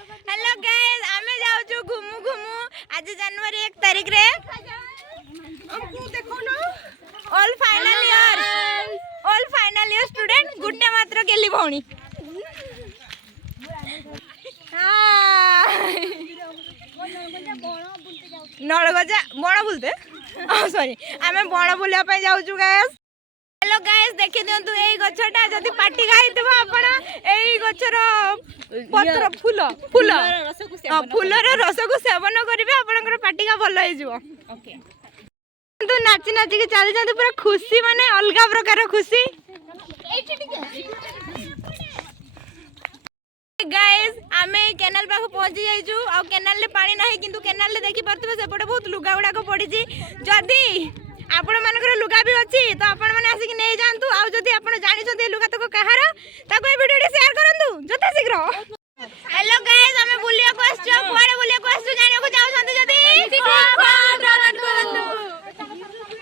hello guys आमे जाउछु घुमु घुमु आज जनवरी 1 तारिख रे हमको देखो ना ऑल फाइनल ईयर स्टूडेंट गुटे मात्र केली भौणी नलगजा बण बुलते सॉरी आमे बण बुलिया पे जाउछु गाइस हेलो गाइस देखि दियंतु एई गछटा जदी पाटी खाइतबो आपण एई गछर पत्र फूल फूल फूलर रस को सेवन करिवे आपनकर पाटिका भलो होई जिवो ओके तो नाची नाची के चली जाते पूरा खुशी माने अलगा प्रकार खुशी गाइस आमे केनाल पाख पहुंची जाइछु आ केनाल ले पानी नाही किंतु केनाल ले देखि परतबे सेपटे बहुत लुगा गुडा को पड़ी छी जदी आपण मानकर लुगा भी अछि तो आपण माने आसी नै जानतु आ जदी आपण जानि छथि लुगा तको कहार ताको ए वीडियो शेयर करंतु जते शीघ्र